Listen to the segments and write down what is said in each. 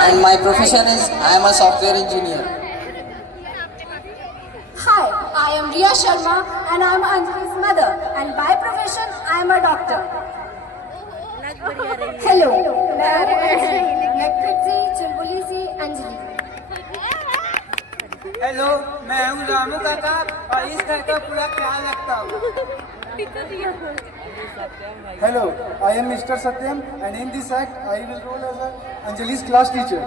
And my profession is I am a software engineer. Hi, I am Riya Sharma and I am Anjali's mother. And by profession, I am a doctor. Hello, मैं Trixie चुलबुली सी Anjali. Hello, मैं हूँ रामू काका और इस घर का पूरा ख्याल रखता हूँ. Hello, I am Mr. Satyam and in this act I will role as Anjali's class teacher.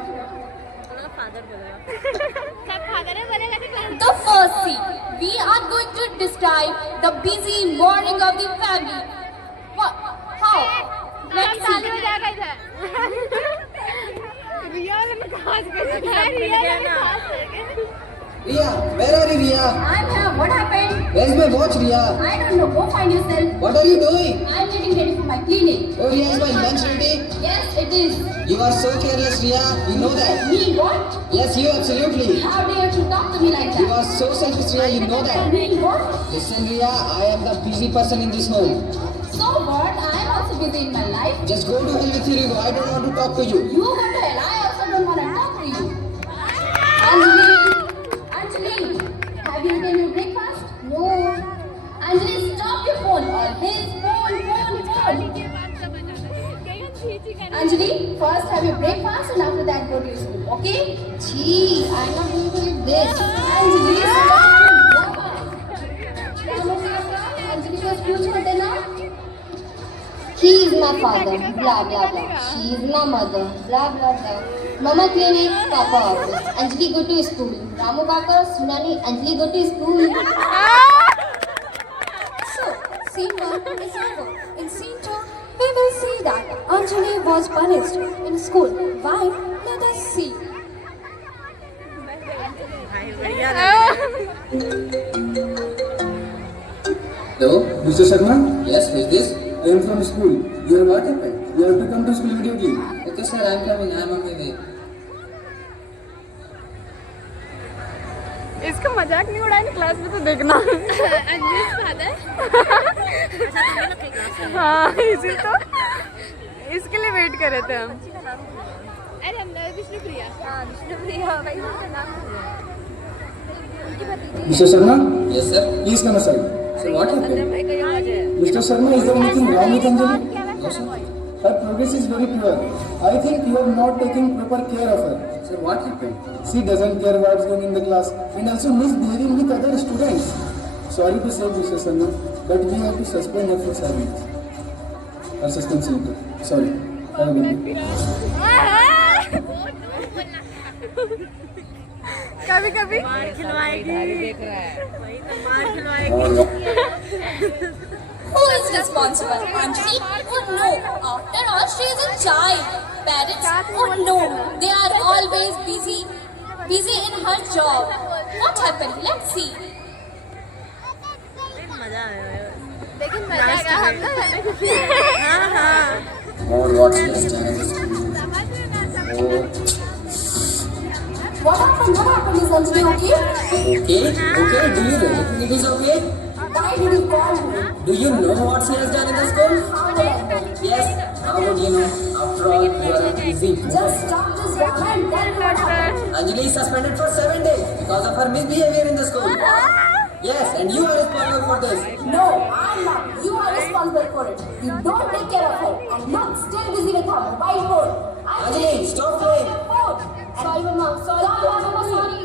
The first scene, we are going to describe the busy morning of the family. What? How? Let's see. Riya, where are you, Riya? I'm here. What happened? Where is my watch, Riya? I don't know. Go find yourself. What are you doing? I'm getting ready for my clinic. Oh, Riya, is my lunch ready? Yes, it is. You are so careless, Riya. You know that. Me what? Yes, you absolutely. How dare you talk to me like You that? are so selfish, Riya. You know that. Me what? Listen, Riya, I am the busy person in this home. So what? I am also busy in my life. Just go to hell with you. I don't want to talk to you. You go to hell. I also don't want to talk to you. Anjali, have you eaten your breakfast? No. Anjali, stop your phone or his phone. Anjali, first have your breakfast and after that go to your school, okay? Gee, I'm not going to eat this. Anjali, stop your drama. Anjali को school छोड़ देना. He is my father, blah blah blah. She is my mother, blah blah blah. Mama clinic, Papa office. Anjali go to school. Ramu Kaka, Sunani, Anjali go to school. So, scene 1 is over. In scene 2, we will see that Anjali was punished in school. Why? Let us see. Hello? Mr. Sharma, Yes, who is this? I am from school. You have what happened? You have to come to school immediately. Okay, sir, I am coming. I am on my way. इसका मजाक नहीं उड़ाए ना class में तो देखना. हाँ इसी तो इसके लिए वेट कर रहे थे हम. अरे हम विष्णुप्रिया. हाँ विष्णुप्रिया भाई उसका नाम Mr. Sharma, Yes, sir. please come aside. So what happened? Mr. Sharma, is there anything wrong with Anjali? No, sir. Her progress is very poor. I think you have not taken proper care of her. Sir, what happened? She doesn't care what's going in the class and also misbehaving with other students. Sorry to say, Mr. Sharma, but we have to suspend her for 7 weeks. Assistant Senator. Sorry. Have a good day. कभी कभी Who is responsible? Anjali? Oh no. After all, she is a child. Parents? Oh no. They are always busy in her job. What happened? Let's see. लेकिन मजा आया हम ना. More what she has done in this school. What happened? Is Anjali okay? Okay, do you really think it is okay? Why did you call me? Do you know what she has done in the school? How would I know? Yes, how would you know? After all, you are a busy. Just stop this drama and tell me what happened. Anjali is suspended for 7 days because of her misbehavior in the school. Yes, and you are responsible for this. No, I'm not. You are responsible for it. You don't take care of her. And look, still busy with her mobile phone. Anjali, stop playing. Sorry, Mama. Sorry, Mama. Sorry.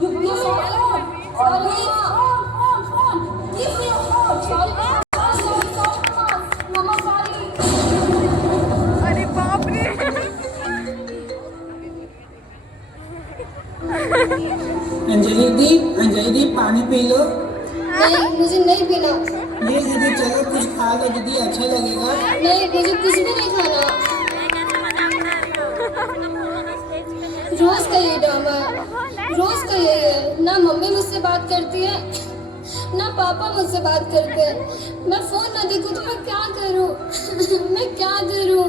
You give me your phone. Sorry, phone. Give me your phone. Sorry, Mama. Sorry, Mama. Sorry. अरे बाप रे. अंजलि दी पानी P low. नहीं, मुझे नहीं पीना. ये दीदी चलो कुछ खा लो दीदी, अच्छा लगेगा. नहीं, मुझे कुछ भी नहीं खाना. रोज का ये ड्रामा है. रोज का ये है. ना मम्मी मुझसे बात करती है, ना पापा मुझसे बात करते हैं. मैं फोन ना देखूं तो मैं क्या करूं? मैं क्या करूं?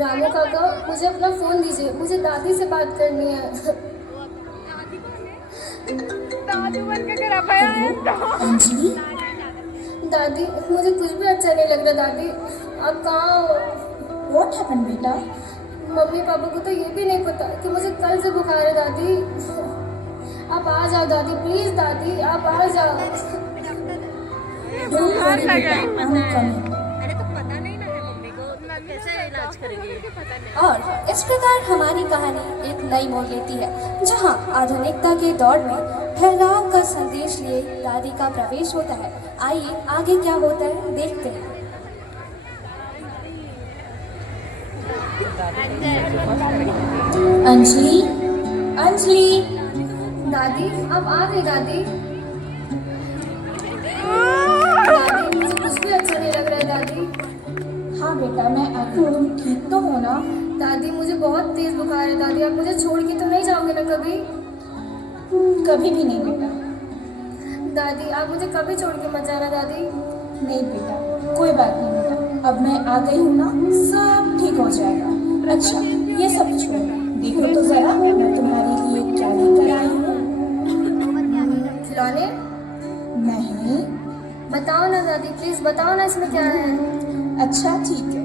रामू काका, मुझे अपना फोन दीजिए. मुझे दादी से बात करनी है. दादू बन के घर आया है. अंजलि, दादी मुझे कुछ भी अच्छा नहीं लग रहा. दादी आप कहाँ हो? What happened, बेटा? मम्मी पापा को तो ये भी नहीं पता कि मुझे कल से बुखार है दादी। आप आ जाओ दादी, प्लीज दादी आप आ जाओ। Don't worry, बेटा, I'm coming. और इस प्रकार हमारी कहानी एक नई मोड़ लेती है, जहां आधुनिकता के दौर में ठहराव का संदेश लिए दादी का प्रवेश होता है। आइए आगे क्या होता है देखते हैं। अंजलि, अंजलि, दादी आप आ गई दादी। दादी मुझे कुछ भी अच्छा नहीं लग रहा है दादी। हाँ बेटा मैं आई हूँ, तुम ठीक तो हो ना? दादी मुझे बहुत तेज बुखार है दादी, आप मुझे छोड़ के तो नहीं जाओगे ना कभी? कभी भी नहीं बेटा। दादी आप मुझे कभी छोड़ के मत जाना दादी। नहीं बेटा, कोई बात नहीं बेटा, अब मैं आ गई हूँ ना, सब ठीक हो जाएगा। अच्छा ये सब छोड़ो, देखो तो जरा मैं तुम्हारे लिए क्या लेकर आई हूँ। खिलौने? नहीं। बताओ ना दादी, प्लीज बताओ ना इसमें क्या है। अच्छा ठीक है,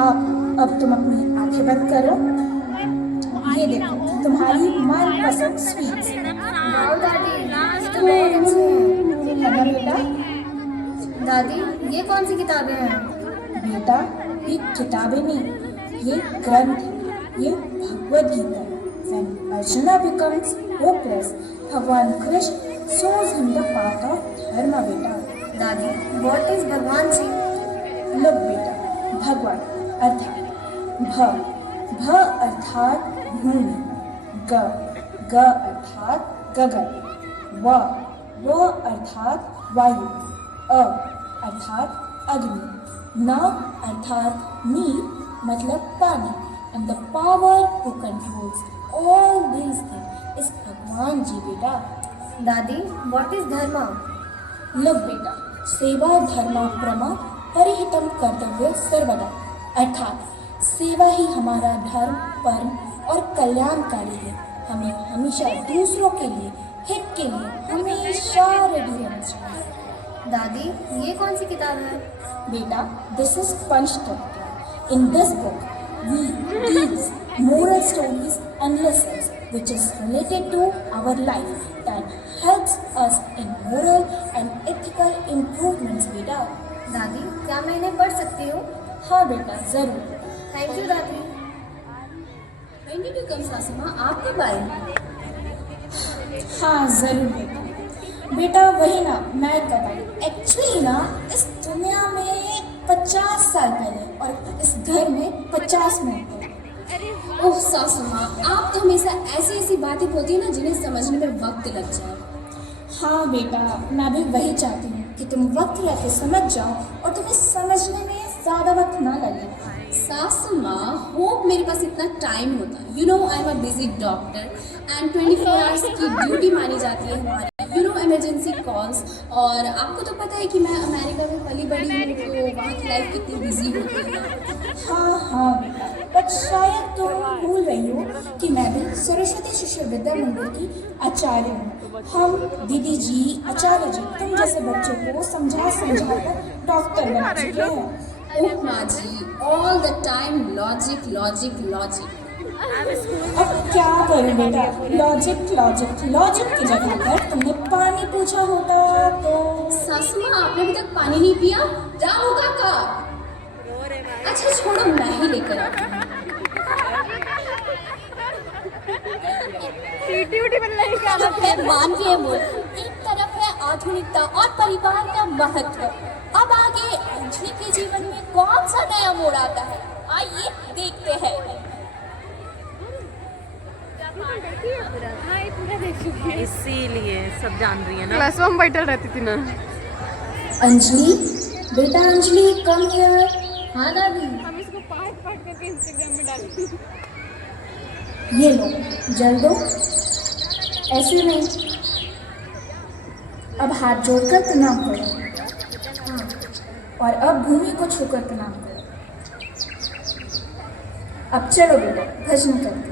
आप अब तुम अपनी आंखें बंद करो। ये देखो तुम्हारी मनपसंद स्वीट्स। वाओ दादी, ये तो बहुत अच्छे हैं। है ना बेटा? दादी ये कौन सी किताबें हैं? बेटा ये किताबें नहीं, ये ग्रंथ है, ये भगवद गीता है। When Arjuna becomes hopeless, भगवान Krishna shows him the path of dharma बेटा। दादी व्हाट इज भगवान जी? लोग बेटा, भगवान अर्थात भ अर्थात भूमि, ग अर्थात गगन, व अर्थात वायु, अ अर्थात अग्नि, न अर्थात नीर मतलब पानी। And the power who controls all these things is भगवान जी बेटा। दादी व्हाट इज धर्म? लोग बेटा, सेवा धर्म प्रमा परिहितम कर्तव्य सर्वदा, अर्थात सेवा ही हमारा धर्म परम और कल्याणकारी है। हमें हमेशा दूसरों के लिए, हित के लिए हमेशा रेडी रहना चाहिए। दादी ये कौन सी किताब है? बेटा this is Panchtatva. In this book we teach moral stories and lessons which is related to our life that helps us in moral and ethical improvements बेटा। दादी क्या मैं इन्हें पढ़ सकती हूँ? हाँ बेटा जरूर। थैंक यू दादी। When did you come, सासुमा? आप कब आई? हाँ जरूर बेटा। बेटा वही ना, मैं कब आई एक्चुअली ना, इस दुनिया में 50 साल पहले और इस घर में 50 मिनट पहले। ओह सासुमा, आप तो हमेशा ऐसी ऐसी बातें बोलती है ना जिन्हें समझने में वक्त लग जाए। हाँ बेटा मैं भी वही चाहती हूँ कि तुम वक्त रहते समझ जाओ और तुम्हें समझने में ज़्यादा वक्त ना लगे। सासुमा, होप मेरे पास इतना टाइम होता। You know I am a busy doctor and 24 hours की ड्यूटी मानी जाती है हमारी। यू नो इमरजेंसी कॉल्स, और आपको तो पता है कि मैं अमेरिका में पली बड़ी हूँ, तो वहाँ की लाइफ कितनी बिजी होती है। हाँ बेटा, बट शायद तुम भूल रही हो कि मैं भी सरस्वती शिशु विद्या मंदिर की आचार्य हूँ। हम दीदी जी, आचार्य जी तुम जैसे बच्चों को समझा कर डॉक्टर बना चुके हैं। ओह माँ जी, all the time logic logic logic. अब क्या करूं बेटा, लॉजिक लॉजिक लॉजिक की जगह पर तुमने पानी पूछा होता तो। सासुमा, आपने अभी तक पानी नहीं पिया? रामू काका, अच्छा छोड़ो, मैं ही लेकर आती हूँ। मान के बोल, एक तरफ है आधुनिकता और परिवार का महत्व, अब आगे अंजलि के जीवन में कौन सा नया मोड़ आता है, आइए देखते हैं। इसीलिए सब जान रही है ना। क्लास में बैठल रहती थी ना। अंजलि बेटा, अंजलि कम हियर। हाँ दादी। हम इसको पार्ट करके इंस्टाग्राम में डालेंगे। ये लो, जल दो। ऐसे नहीं, अब हाथ जोड़कर प्रणाम करो। हाँ, और अब भूमि को छूकर प्रणाम करो। अब चलो बेटा, भजन करते हैं।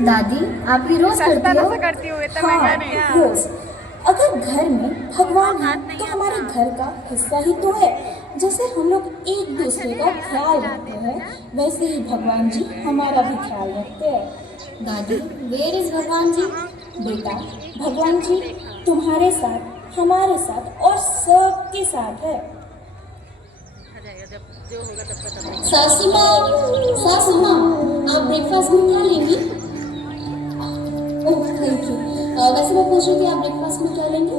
दादी आप ये रोज सस्ता करती हो? से करती हूँ, इतना हाँ महंगा नहीं है। रोज। अगर घर में भगवान है तो हमारे घर का हिस्सा ही तो है। जैसे हम लोग एक दूसरे का ख्याल रखते हैं वैसे ही भगवान जी हमारा भी ख्याल रखते हैं। दादी वेयर इज भगवान जी? बेटा भगवान जी तुम्हारे साथ, हमारे साथ और सबके साथ है। सासू माँ आप ब्रेकफास्ट में क्या लेंगी? Oh thank you. वैसे मैं पूछ रही थी आप ब्रेकफास्ट में क्या लेंगे?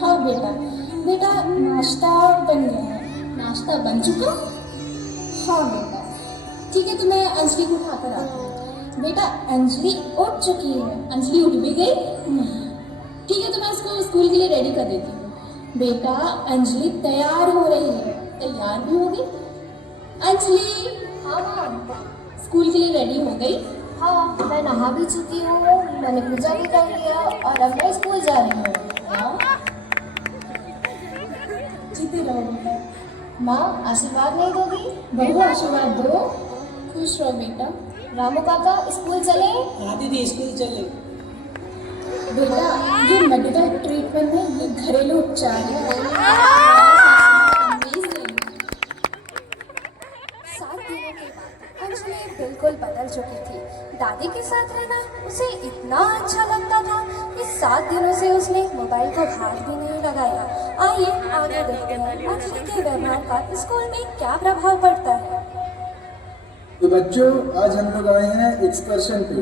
हाँ बेटा नाश्ता बन गया है। नाश्ता बन चुका? हाँ बेटा। ठीक है तो मैं अंजलि को उठाकर आती हूँ। बेटा अंजलि उठ चुकी है। अंजलि उठ भी गई? ठीक है तो मैं इसको स्कूल के लिए रेडी कर देती हूँ। बेटा अंजलि तैयार हो रही है। तैयार भी हो गई? अंजलि हाँ हाँ स्कूल के लिए रेडी हो गई? हाँ मैं नहा भी चुकी हूँ, मैंने पूजा भी कर लिया और अब मैं स्कूल जा रही हूँ। हाँ जीते रहो बेटा। माँ आशीर्वाद नहीं दोगी? बहू आशीर्वाद दो। खुश रहो बेटा। रामू काका स्कूल चले? हाँ दीदी स्कूल चले। बेटा ये मेडिकल ट्रीटमेंट है, ये घरेलू उपचार है। 7 दिनों के बाद अंजलि बिल्कुल बदल चुकी थी। दादी के साथ रहना उसे इतना अच्छा लगता था कि 7 दिनों से उसने मोबाइल को हाथ भी नहीं लगाया। आइए आगे देखते हैं अंजलि के व्यवहार का स्कूल में क्या प्रभाव पड़ता है। तो बच्चों आज हम लोग आए हैं एक्सकर्शन पे।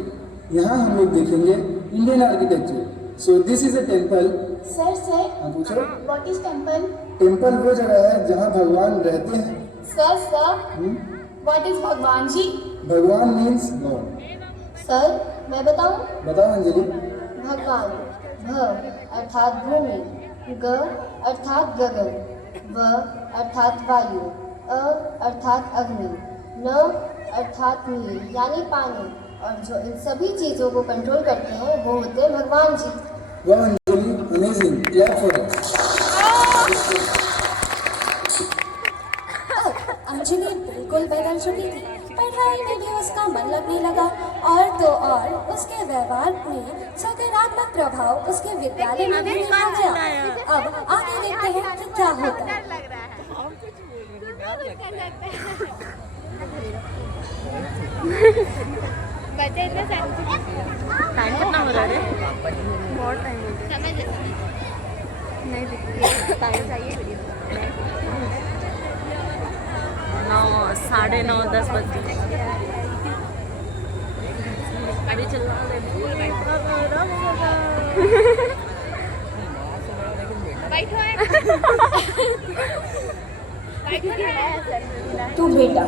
यहाँ हम लोग देखेंगे Indian architecture. So this is a temple. Sir हाँ पूछो। What is temple? टेम्पल वो जगह है जहाँ भगवान रहते हैं। सर व्हाट इज भगवान जी? भगवान मीन्स गॉड। सर मैं बताऊं? बताओ अंजलि। भगवान भ अर्थात भूमि, ग अर्थात गगन, व अर्थात वायु, अ अर्थात अग्नि, न अर्थात नीर यानी पानी, और जो इन सभी चीजों को कंट्रोल करते हैं वो होते हैं भगवान जी। वाह Anjali amazing, clap for us. Anjali बिल्कुल बदल चुकी थी। पढ़ाई में भी उसका मन लगने लगा और तो और उसके व्यवहार में सकारात्मक प्रभाव उसके विद्यालय में भी देखा गया। अब आगे देखते हैं कि क्या होता है। टाइम कितना हो रहा है? बहुत टाइम हो गया। नहीं दिख टाइम चाहिए। 9, 9:30, 10 बज गए। अभी चल रहा तो बेटा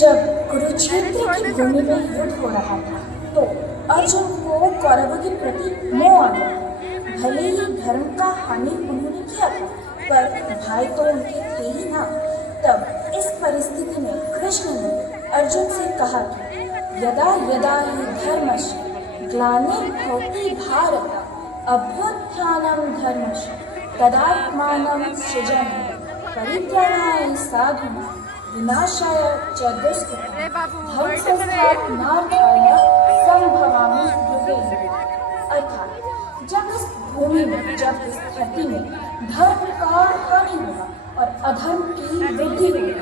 जब कुरुक्षेत्र की भूमि में युद्ध हो रहा था तो अर्जुन को कौरवों के प्रति मोह आ गया। भले ही धर्म का हानि उन्होंने किया था पर भाई तो उनके थे ही ना। तब इस परिस्थिति में कृष्ण ने अर्जुन से कहा कि यदा यदा हि धर्मस्य ग्लानिर्भवति भारत अभ्युत्थानं धर्मस्य तदात्मानं सृजनं परित्राणाय साधूनां विनाशाय च दुष्कृतां ध्वंसस्थापनार्थाय संभवामि युगे। अर्थात जब इस भूमि में, जब इस धरती में धर्म का हानि होगा और अधर्म की वृद्धि होगी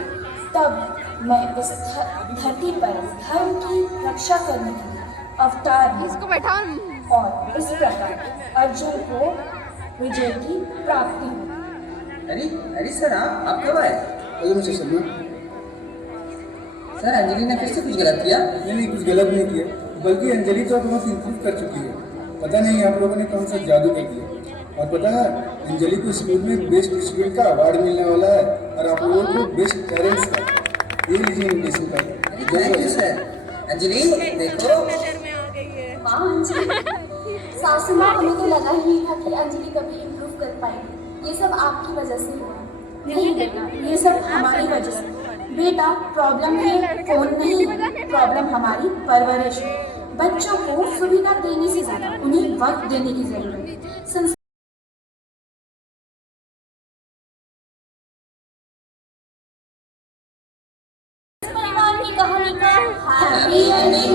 तब मैं इस धरती पर धर्म की रक्षा करने के लिए अवतार लूंगा और इस प्रकार अर्जुन को विजय की प्राप्ति होगी। अरे सर आप कब आए? Hello mister Sharma. Sir Anjali ने फिर से कुछ गलत किया? नहीं कुछ गलत नहीं किया, बल्कि अंजलि तो बहुत इम्प्रूव कर चुकी है। पता नहीं आप लोगों ने कौन सा जादू कर दिया। और पता है अंजलि को स्कूल में बेस्ट स्टूडेंट का अवार्ड मिलने वाला है और आप लोगों को बेस्ट पेरेंट्स का। ये लीजिए invitation card. Thank you sir. Anjali देखो। वाह अंजलि। सासू माँ हमें तो लगा ही था कि अंजलि कभी इम्प्रूव कर पाएगी। ये सब आपकी वजह से हुआ। नहीं बेटा ये सब हमारी वजह से। बेटा प्रॉब्लम है फोन नहीं है, प्रॉब्लम हमारी परवरिश है। बच्चों को सुविधा देने से ज्यादा उन्हें वक्त देने की जरूरत है। परिवार की कहानी का हैप्पी एंडिंग